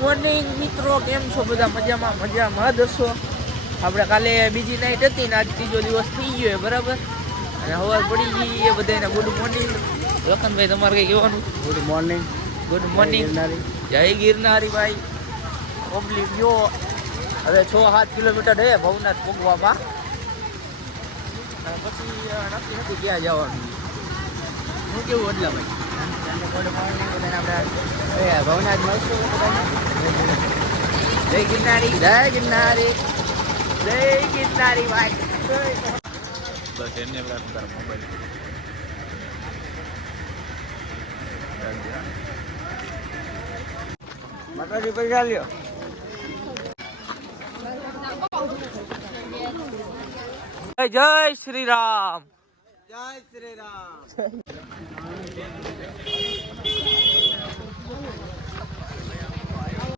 Morning મિત્રો, કેમ છો બધા? મજામાં જ હશો. આપણે કાલે બીજી નાઈટ હતી ને આજ ત્રીજો દિવસ થઈ ગયો બરાબર, અને સવાર પડી ગઈ એ બધાને ગુડ મોર્નિંગ. લખનભાઈ તમારે કઈ કહેવાનું? Good morning. જય ગિરનારી ભાઈ. પબ્લિક જો હવે 6-7 કિલોમીટર હે ભવનાથ પહોંચવામાં, અને પછી નક્કી નથી ક્યાં જવાનું. શું કેવું અડલા ભાઈ? આપણે ભવનાથ મળશું. જય ગિરનારી, જય ગિરનારી, જય ગિરનારી ભાઈ. બસ એમને મોબાઈલ માતાજી પૈસા લ્યો. જય શ્રી રામ. જય શ્રી રામ.